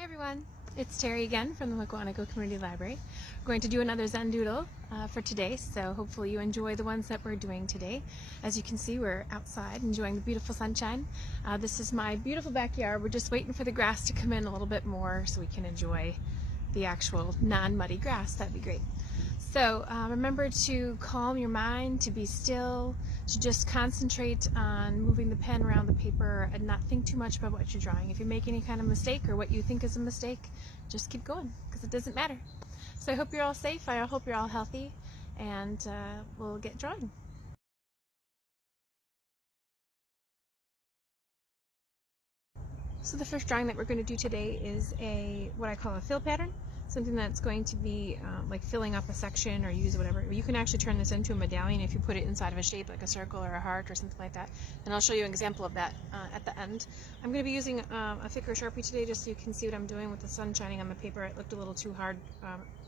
Hi everyone, it's Terry again from the Wacoanico Community Library. We're going to do another Zen Doodle for today, so hopefully you enjoy the ones that we're doing today. As you can see, we're outside enjoying the beautiful sunshine. This is my beautiful backyard. We're just waiting for the grass to come in a little bit more so we can enjoy the actual non-muddy grass. That'd be great. So remember to calm your mind, to be still, to just concentrate on moving the pen around the paper and not think too much about what you're drawing. If you make any kind of mistake or what you think is a mistake, just keep going because it doesn't matter. So I hope you're all safe, I hope you're all healthy, and we'll get drawing. So the first drawing that we're going to do today is what I call a fill pattern. Something that's going to be like filling up a section or use whatever. You can actually turn this into a medallion if you put it inside of a shape like a circle or a heart or something like that. And I'll show you an example of that at the end. I'm going to be using a thicker Sharpie today just so you can see what I'm doing with the sun shining on the paper. It looked a little too hard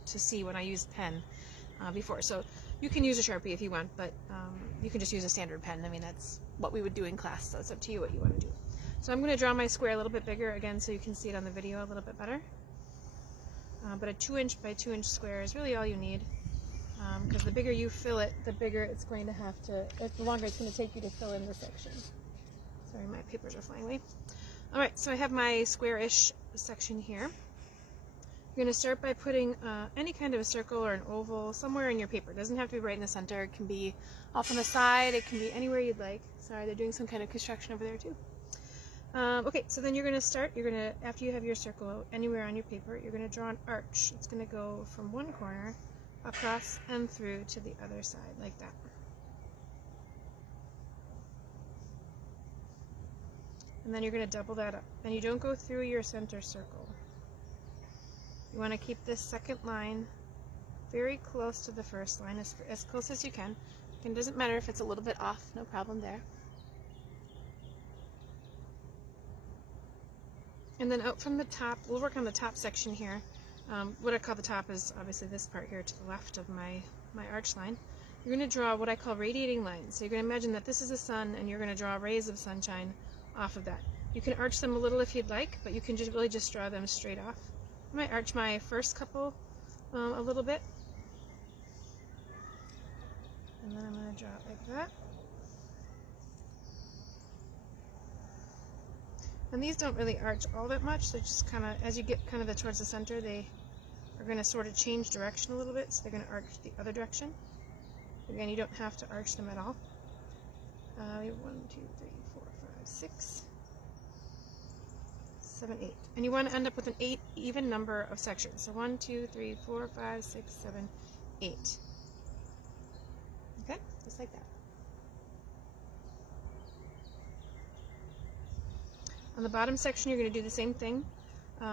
to see when I used pen before. So you can use a Sharpie if you want, but you can just use a standard pen. I mean, that's what we would do in class, so it's up to you what you want to do. So I'm going to draw my square a little bit bigger again so you can see it on the video a little bit better. But a 2" by 2" square is really all you need, because the bigger you fill it, the bigger it's going to have to, the longer it's going to take you to fill in the section. Sorry, my papers are flying away. Alright, so I have my square-ish section here. You're going to start by putting any kind of a circle or an oval somewhere in your paper. It doesn't have to be right in the center. It can be off on the side. It can be anywhere you'd like. Sorry, they're doing some kind of construction over there too. Okay, so then you're going to start, after you have your circle anywhere on your paper, you're going to draw an arch. It's going to go from one corner across and through to the other side, like that. And then you're going to double that up. And you don't go through your center circle. You want to keep this second line very close to the first line, as close as you can. It doesn't matter if it's a little bit off, no problem there. And then out from the top, we'll work on the top section here. What I call the top is obviously this part here to the left of my arch line. You're going to draw what I call radiating lines. So you're going to imagine that this is the sun and you're going to draw rays of sunshine off of that. You can arch them a little if you'd like, but you can really just draw them straight off. I might arch my first couple a little bit. And then I'm going to draw it like that. And these don't really arch all that much, they're just kind of, as you get kind of towards the center, they are going to sort of change direction a little bit, so they're going to arch the other direction. Again, you don't have to arch them at all. 1, 2, 3, 4, 5, 6, 7, 8. And you want to end up with an 8 even number of sections. So 1, 2, 3, 4, 5, 6, 7, 8. Okay, just like that. On the bottom section, you're going to do the same thing.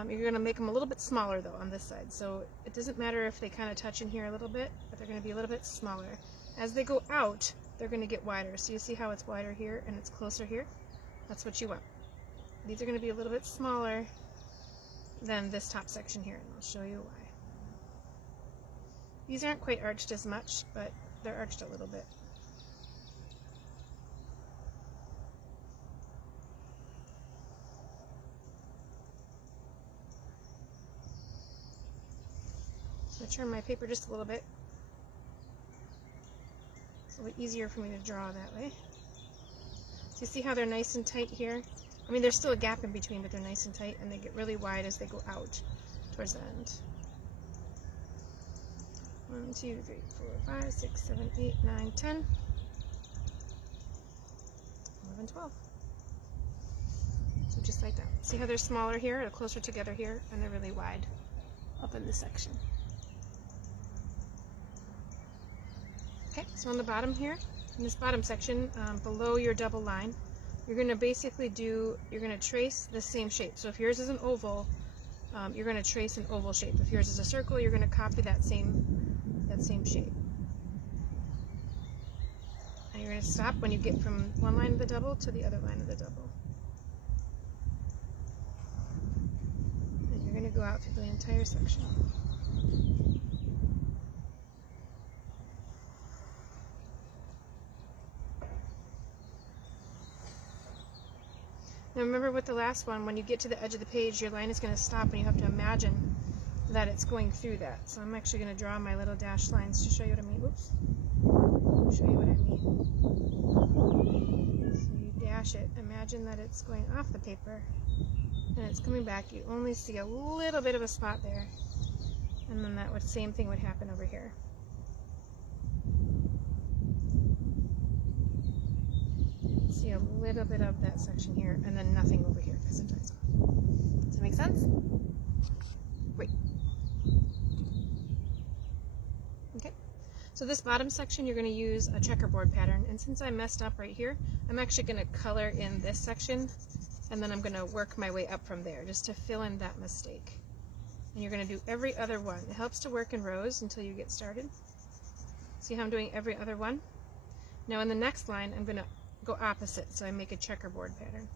You're going to make them a little bit smaller, though, on this side. So it doesn't matter if they kind of touch in here a little bit, but they're going to be a little bit smaller. As they go out, they're going to get wider. So you see how it's wider here and it's closer here? That's what you want. These are going to be a little bit smaller than this top section here, and I'll show you why. These aren't quite arched as much, but they're arched a little bit. I'm going to turn my paper just a little bit. It's a little bit easier for me to draw that way. So you see how they're nice and tight here? I mean, there's still a gap in between, but they're nice and tight, and they get really wide as they go out towards the end. 1, 2, 3, 4, 5, 6, 7, 8, 9, 10, 11, 12. So just like that. See how they're smaller here, they're closer together here, and they're really wide up in this section. Okay, so on the bottom here, in this bottom section, below your double line, you're going to basically you're going to trace the same shape. So if yours is an oval, you're going to trace an oval shape. If yours is a circle, you're going to copy that same shape. And you're going to stop when you get from one line of the double to the other line of the double. And you're going to go out through the entire section. Now remember with the last one, when you get to the edge of the page, your line is going to stop and you have to imagine that it's going through that. So I'm actually going to draw my little dashed lines to show you what I mean. Oops. Show you what I mean. So you dash it, imagine that it's going off the paper and it's coming back. You only see a little bit of a spot there, and then that same thing would happen over here. See a little bit of that section here, and then nothing over here because it dies off. Does that make sense? Great. Okay. So this bottom section, you're going to use a checkerboard pattern, and since I messed up right here, I'm actually going to color in this section, and then I'm going to work my way up from there just to fill in that mistake. And you're going to do every other one. It helps to work in rows until you get started. See how I'm doing every other one? Now in the next line, I'm going to go opposite, so I make a checkerboard pattern.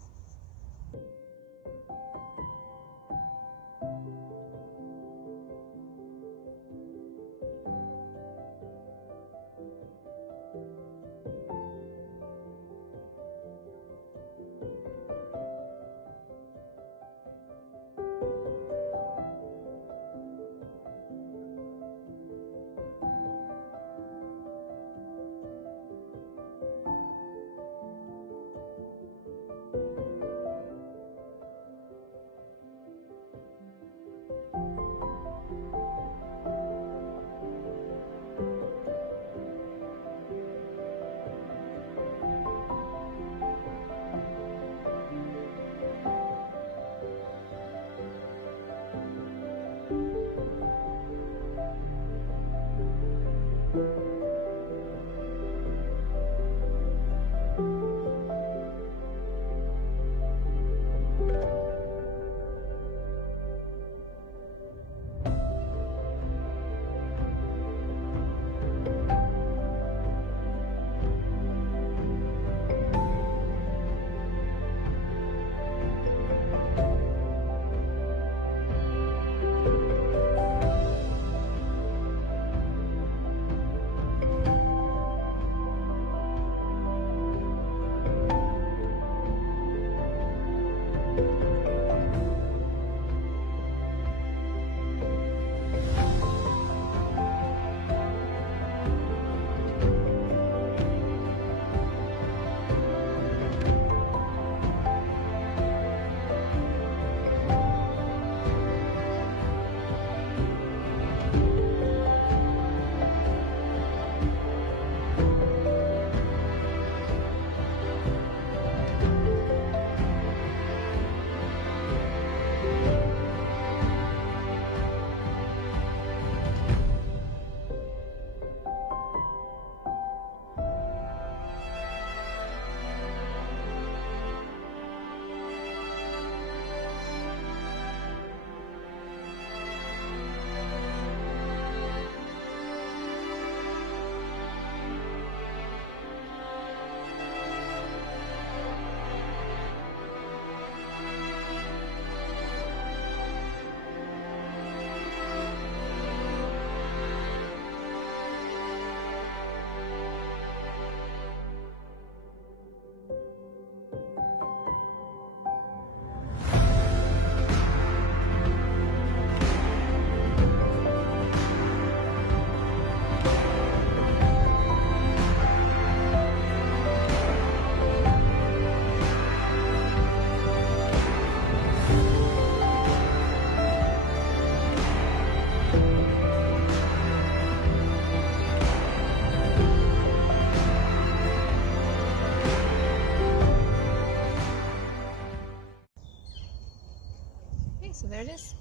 So there it is,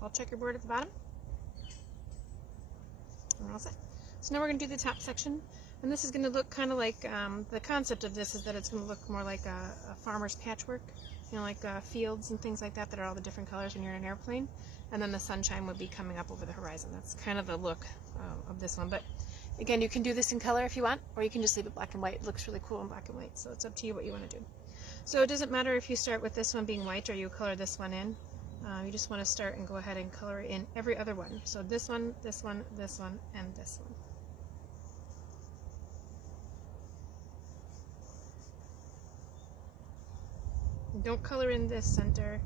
all checkerboard at the bottom. And we're all set. So now we're going to do the top section, and this is going to look kind of like, the concept of this is that it's going to look more like a farmer's patchwork, you know, like fields and things like that that are all the different colors when you're in an airplane, and then the sunshine would be coming up over the horizon. That's kind of the look of this one, but again, you can do this in color if you want, or you can just leave it black and white. It looks really cool in black and white, so it's up to you what you want to do. So it doesn't matter if you start with this one being white or you color this one in. You just want to start and go ahead and color in every other one. So this one, this one, this one, and this one. Don't color in this center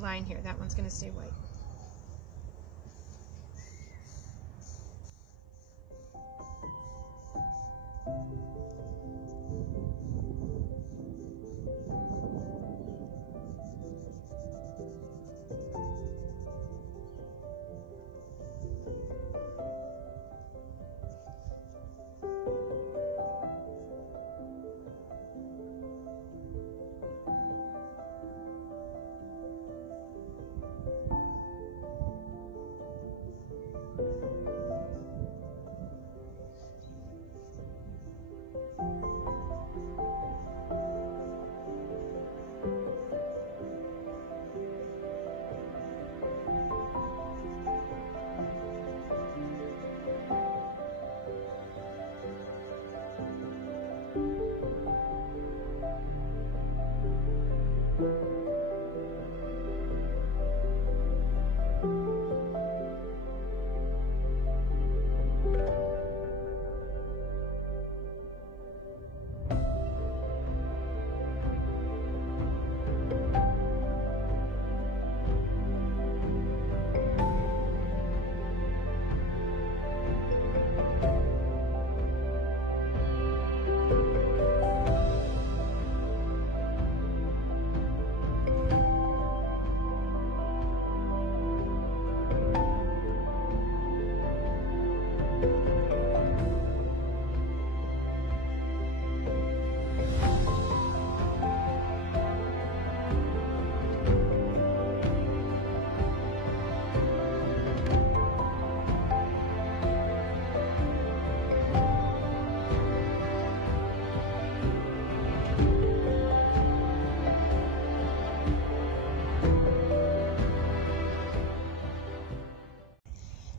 line here. That one's going to stay white.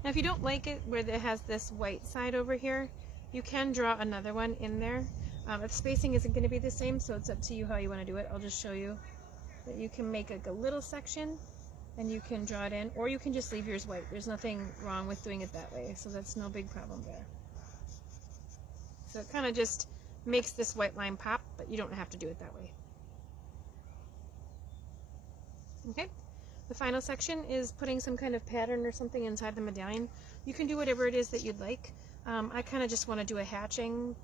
Now if you don't like it where it has this white side over here, you can draw another one in there. If spacing isn't going to be the same, so it's up to you how you want to do it. I'll just show you that you can make like a little section and you can draw it in, or you can just leave yours white. There's nothing wrong with doing it that way, so that's no big problem there. So it kind of just makes this white line pop, but you don't have to do it that way. Okay. The final section is putting some kind of pattern or something inside the medallion. You can do whatever it is that you'd like. I kind of just want to do a hatching,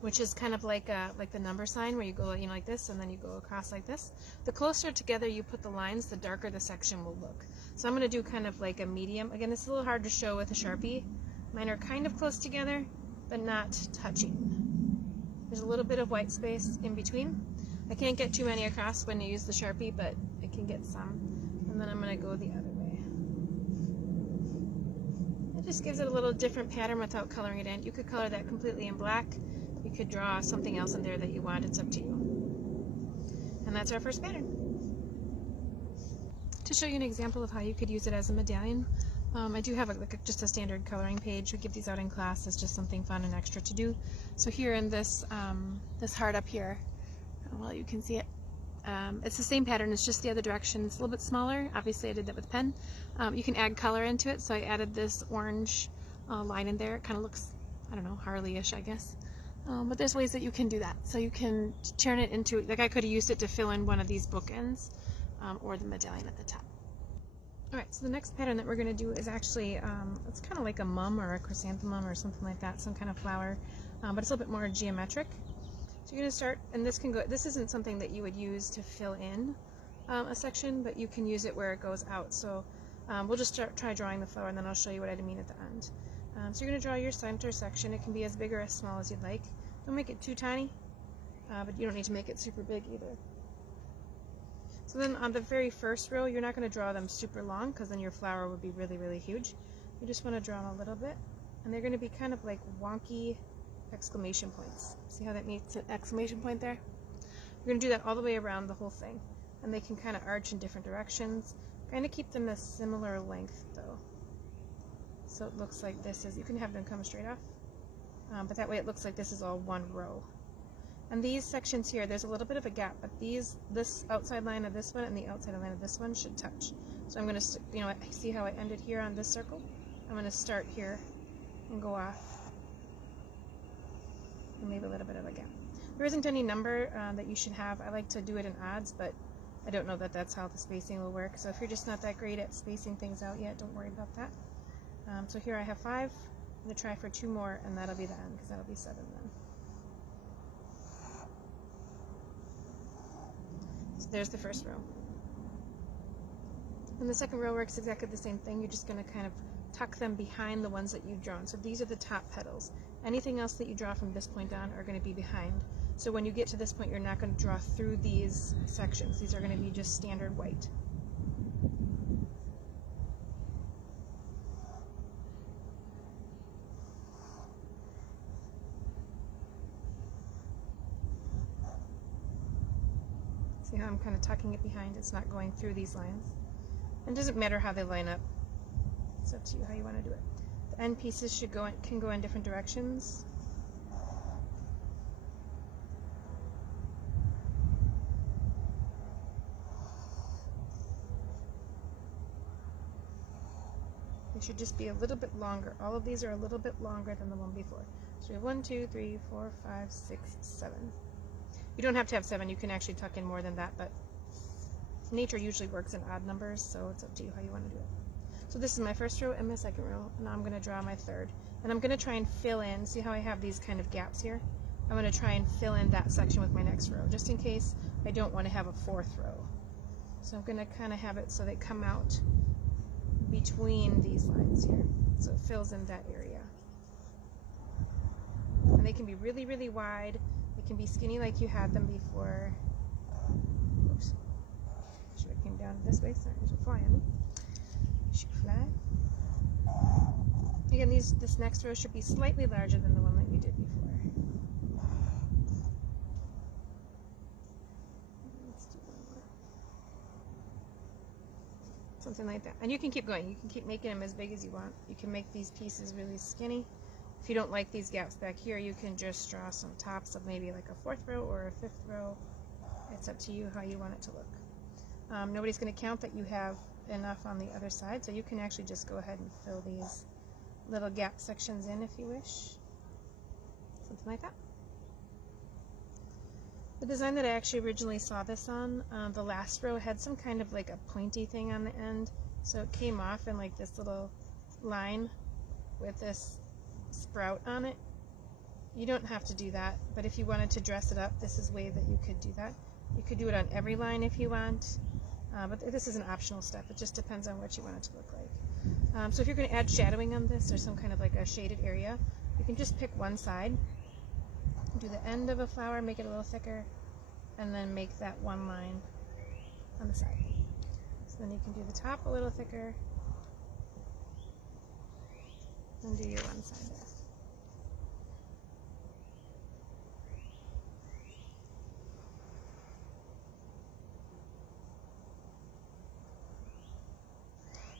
which is kind of like the number sign where you go, you know, like this, and then you go across like this. The closer together you put the lines, the darker the section will look. So I'm going to do kind of like a medium. Again, it's a little hard to show with a Sharpie. Mine are kind of close together, but not touching. There's a little bit of white space in between. I can't get too many across when you use the Sharpie, but I can get some. And then I'm going to go the other way. It just gives it a little different pattern without coloring it in. You could color that completely in black. You could draw something else in there that you want. It's up to you. And that's our first pattern. To show you an example of how you could use it as a medallion, I do have just a standard coloring page. We give these out in class as just something fun and extra to do. So here in this, this heart up here, well, you can see it. It's the same pattern, it's just the other direction. It's a little bit smaller. Obviously I did that with pen. You can add color into it, so I added this orange line in there. It kind of looks, I don't know, Harley-ish, I guess. But there's ways that you can do that. So you can turn it into, like I could have used it to fill in one of these bookends, or the medallion at the top. Alright, so the next pattern that we're going to do is actually, it's kind of like a mum or a chrysanthemum or something like that, some kind of flower, but it's a little bit more geometric. So you're going to start, and this isn't something that you would use to fill in a section, but you can use it where it goes out. So we'll just try drawing the flower, and then I'll show you what I mean at the end. So you're going to draw your center section. It can be as big or as small as you'd like. Don't make it too tiny, but you don't need to make it super big either. So then on the very first row, you're not going to draw them super long, because then your flower would be really, really huge. You just want to draw them a little bit, and they're going to be kind of like wonky exclamation points. See how that makes an exclamation point there? You're going to do that all the way around the whole thing, and they can kind of arch in different directions. Kind of keep them a similar length though, so it looks like this is, you can have them come straight off, but that way it looks like this is all one row. And these sections here, there's a little bit of a gap, but this outside line of this one and the outside line of this one should touch. So I'm going to, you know, see how I ended here on this circle? I'm going to start here and go off and leave a little bit of a gap. There isn't any number that you should have. I like to do it in odds, but I don't know that that's how the spacing will work. So if you're just not that great at spacing things out yet, don't worry about that. So here I have 5. I'm going to try for 2 more, and that'll be the end, because that'll be 7 then. So there's the first row. And the second row works exactly the same thing. You're just going to kind of tuck them behind the ones that you've drawn. So these are the top petals. Anything else that you draw from this point on are going to be behind. So when you get to this point, you're not going to draw through these sections. These are going to be just standard white. See how I'm kind of tucking it behind? It's not going through these lines. And it doesn't matter how they line up. It's up to you how you want to do it. The end pieces can go in different directions. They should just be a little bit longer. All of these are a little bit longer than the one before. So we have 1, 2, 3, 4, 5, 6, 7. You don't have to have 7. You can actually tuck in more than that, but nature usually works in odd numbers, so it's up to you how you want to do it. So this is my first row and my second row. Now I'm going to draw my third. And I'm going to try and fill in, see how I have these kind of gaps here? I'm going to try and fill in that section with my next row, just in case I don't want to have a 4th row. So I'm going to kind of have it so they come out between these lines here. So it fills in that area. And they can be really, really wide. They can be skinny like you had them before. Oops. Should have came down this way, so there's a fly on me. Should fly. Again, this next row should be slightly larger than the one that we did before. Let's do one more. Something like that. And you can keep going. You can keep making them as big as you want. You can make these pieces really skinny. If you don't like these gaps back here, you can just draw some tops of maybe like a 4th row or a 5th row. It's up to you how you want it to look. Nobody's going to count that you have enough on the other side, so you can actually just go ahead and fill these little gap sections in if you wish. Something like that. The design that I actually originally saw this on, the last row had some kind of like a pointy thing on the end, so it came off in like this little line with this sprout on it. You don't have to do that, but if you wanted to dress it up, this is a way that you could do that. You could do it on every line if you want, but this is an optional step. It just depends on what you want it to look like. So if you're going to add shadowing on this, or some kind of like a shaded area, you can just pick one side, do the end of a flower, make it a little thicker, and then make that one line on the side. So then you can do the top a little thicker, and do your one side there.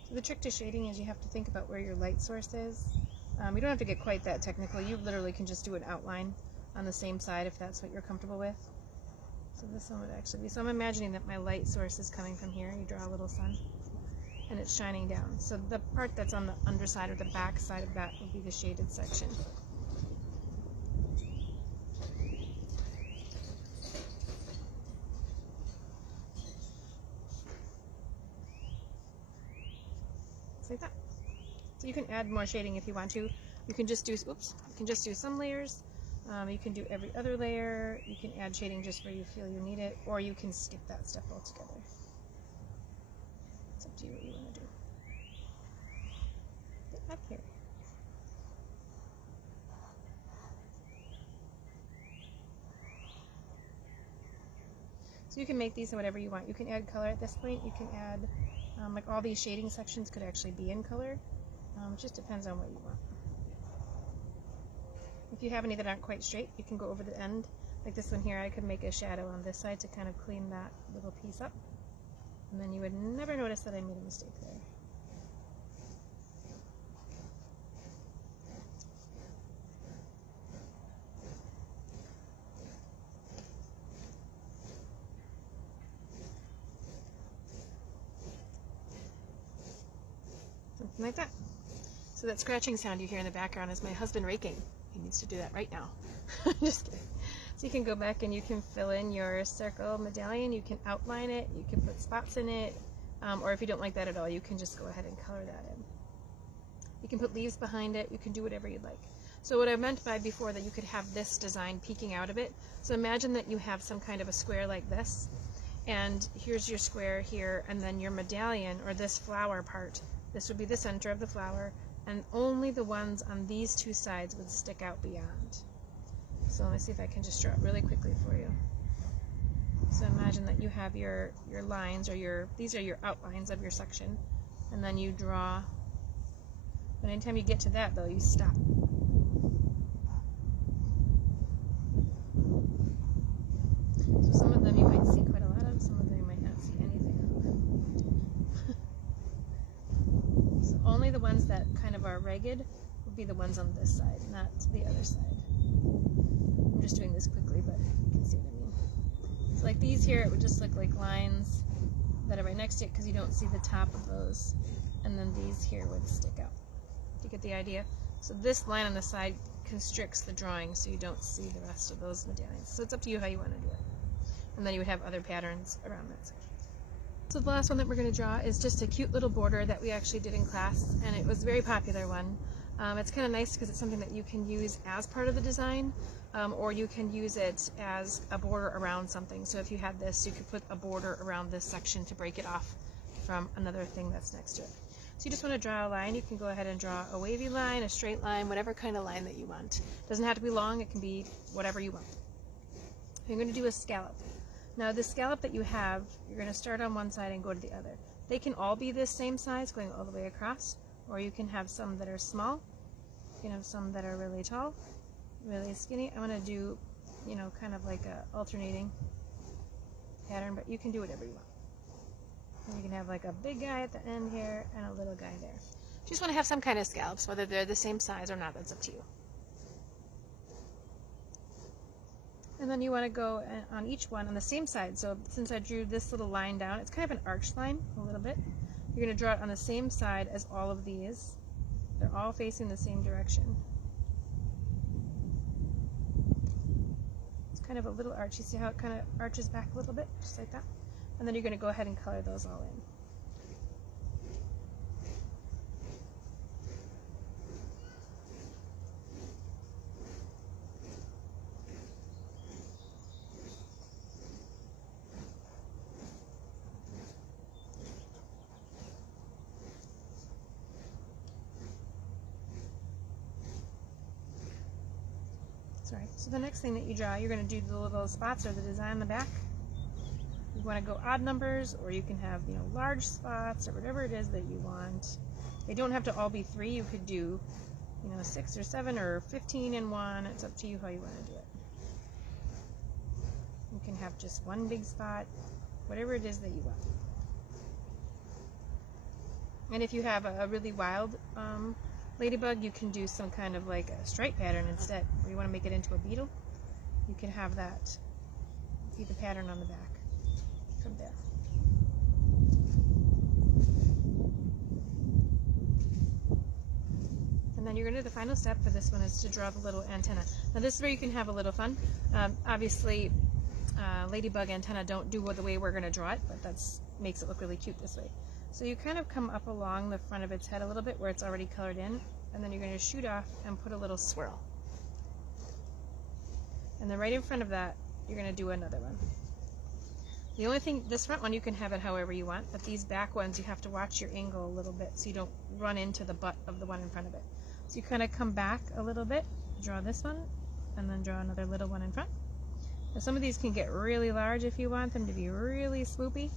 So the trick to shading is you have to think about where your light source is. You don't have to get quite that technical. You literally can just do an outline on the same side if that's what you're comfortable with. So this one would actually be, so I'm imagining that my light source is coming from here. You draw a little sun and it's shining down. So the part that's on the underside or the back side of that would be the shaded section. Like that. So you can add more shading if you want to. You can just do, oops, you can just do some layers. You can do every other layer. You can add shading just where you feel you need it, or you can skip that step altogether. It's up to you what you want to do. Get up here. So you can make these in whatever you want. You can add color at this point. You can add like all these shading sections could actually be in color. It just depends on what you want. If you have any that aren't quite straight, you can go over the end. Like this one here, I could make a shadow on this side to kind of clean that little piece up. And then you would never notice that I made a mistake there. Something like that. So that scratching sound you hear in the background is my husband raking. He needs to do that right now. Just kidding. So you can go back and you can fill in your circle medallion, you can outline it, you can put spots in it, or if you don't like that at all, you can just go ahead and color that in. You can put leaves behind it, you can do whatever you'd like. So what I meant by before that you could have this design peeking out of it, so imagine that you have some kind of a square like this, and here's your square here, and then your medallion, or this flower part, this would be the center of the flower, and only the ones on these two sides would stick out beyond. So let me see if I can just draw it really quickly for you. So imagine that you have your lines, or these are your outlines of your section, and then you draw, but anytime you get to that though, you stop. So some of them you might see quite a lot of, some of them you might not see anything of. So only the ones that kind of are ragged would be the ones on this side, not the other side. I'm just doing this quickly, but you can see what I mean. So like these here, it would just look like lines that are right next to it because you don't see the top of those. And then these here would stick out. Do you get the idea? So this line on the side constricts the drawing so you don't see the rest of those medallions. So it's up to you how you want to do it. And then you would have other patterns around that section. So the last one that we're going to draw is just a cute little border that we actually did in class, and it was a very popular one. It's kind of nice because it's something that you can use as part of the design, or you can use it as a border around something. So if you had this, you could put a border around this section to break it off from another thing that's next to it. So you just want to draw a line. You can go ahead and draw a wavy line, a straight line, whatever kind of line that you want. It doesn't have to be long, it can be whatever you want. You're going to do a scallop. Now the scallop that you have, you're going to start on one side and go to the other. They can all be this same size going all the way across, or you can have some that are small, you can have some that are really tall, really skinny. I'm going to do, you know, kind of like a alternating pattern, but you can do whatever you want. And you can have like a big guy at the end here and a little guy there. You just want to have some kind of scallops, whether they're the same size or not, that's up to you. And then you want to go on each one on the same side. So since I drew this little line down, it's kind of an arched line a little bit. You're going to draw it on the same side as all of these. They're all facing the same direction. It's kind of a little arch. You see how it kind of arches back a little bit, just like that? And then you're going to go ahead and color those all in. Sorry. So the next thing that you draw, you're going to do the little spots or the design on the back. You want to go odd numbers, or you can have, you know, large spots or whatever it is that you want. They don't have to all be 3. You could do, you know, 6 or 7 or 15 in one. It's up to you how you want to do it. You can have just one big spot, whatever it is that you want. And if you have a really wild ladybug, you can do some kind of like a stripe pattern instead, or you want to make it into a beetle. You can have that be the pattern on the back from there. And then you're going to do the final step for this one is to draw the little antenna. Now this is where you can have a little fun. Obviously ladybug antenna don't do the way we're going to draw it, but that's makes it look really cute this way. So you kind of come up along the front of its head a little bit where it's already colored in, and then you're going to shoot off and put a little swirl. And then right in front of that, you're going to do another one. The only thing, this front one you can have it however you want, but these back ones you have to watch your angle a little bit so you don't run into the butt of the one in front of it. So you kind of come back a little bit, draw this one, and then draw another little one in front. Now some of these can get really large if you want them to be really swoopy.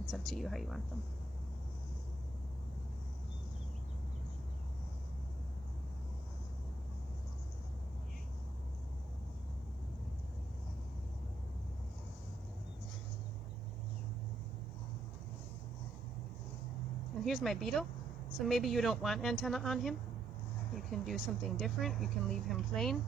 It's up to you how you want them. And here's my beetle. So maybe you don't want antenna on him. You can do something different. You can leave him plain.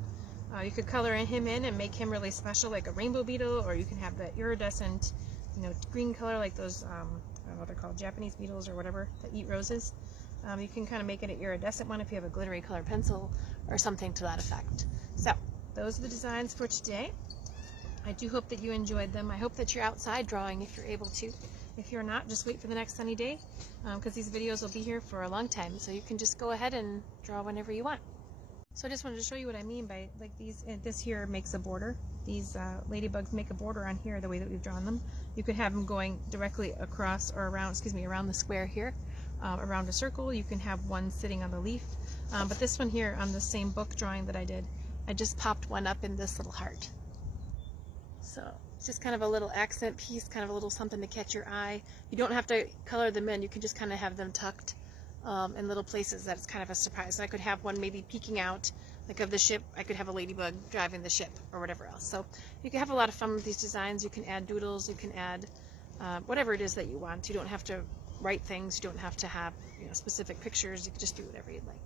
You could color him in and make him really special, like a rainbow beetle, or you can have that iridescent, you know, green color like those, I don't know what they're called, Japanese beetles or whatever that eat roses. You can kind of make it an iridescent one if you have a glittery colored pencil or something to that effect. So those are the designs for today. I do hope that you enjoyed them. I hope that you're outside drawing if you're able to. If you're not, just wait for the next sunny day, because these videos will be here for a long time, so you can just go ahead and draw whenever you want. So I just wanted to show you what I mean by like these. This here makes a border. These ladybugs make a border on here the way that we've drawn them. You could have them going directly across or around, around the square here, around a circle. You can have one sitting on the leaf. But this one here on the same book drawing that I did, I just popped one up in this little heart. So it's just kind of a little accent piece, kind of a little something to catch your eye. You don't have to color them in. You can just kind of have them tucked in little places that it's kind of a surprise. So I could have one maybe peeking out, like of the ship. I could have a ladybug driving the ship or whatever else. So you can have a lot of fun with these designs. You can add doodles. You can add whatever it is that you want. You don't have to write things. You don't have to have specific pictures. You can just do whatever you'd like.